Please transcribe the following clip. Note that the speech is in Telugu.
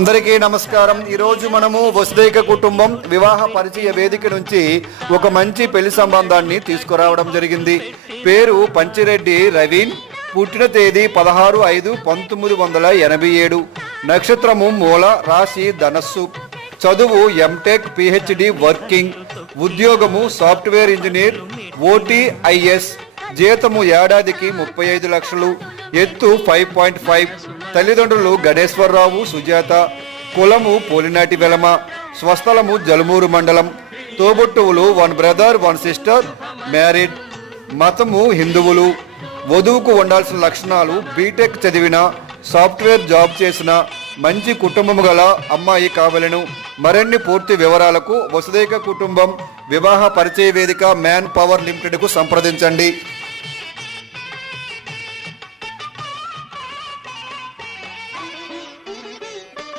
అందరికీ నమస్కారం. ఈరోజు మనము వసుదైక కుటుంబం వివాహ పరిచయ వేదిక నుంచి ఒక మంచి పెళ్లి సంబంధాన్ని తీసుకురావడం జరిగింది. పేరు పంచిరెడ్డి రవీన్, పుట్టిన తేదీ 16/5/1987, నక్షత్రము మూల, రాశి ధనస్సు, చదువు ఎంటెక్, పిహెచ్డి, వర్కింగ్, ఉద్యోగము సాఫ్ట్వేర్ ఇంజనీర్, ఓటీఐఎస్, జీతము ఏడాదికి 35 లక్షలు, ఎత్తు 5.5, తల్లిదండ్రులు గణేశ్వరరావు, సుజాత, కులము పోలినాటి వెలమ, స్వస్థలము జలమూరు మండలం, తోబుట్టువులు 1 బ్రదర్ 1 సిస్టర్, మ్యారీడ్, మతము హిందువులు. వధువుకు ఉండాల్సిన లక్షణాలు బీటెక్ చదివిన, సాఫ్ట్వేర్ జాబ్ చేసిన, మంచి కుటుంబము గల అమ్మాయి కావలెను. మరిన్ని పూర్తి వివరాలకు వసుదైక కుటుంబం వివాహ పరిచయ వేదిక మ్యాన్ పవర్ లిమిటెడ్కు సంప్రదించండి.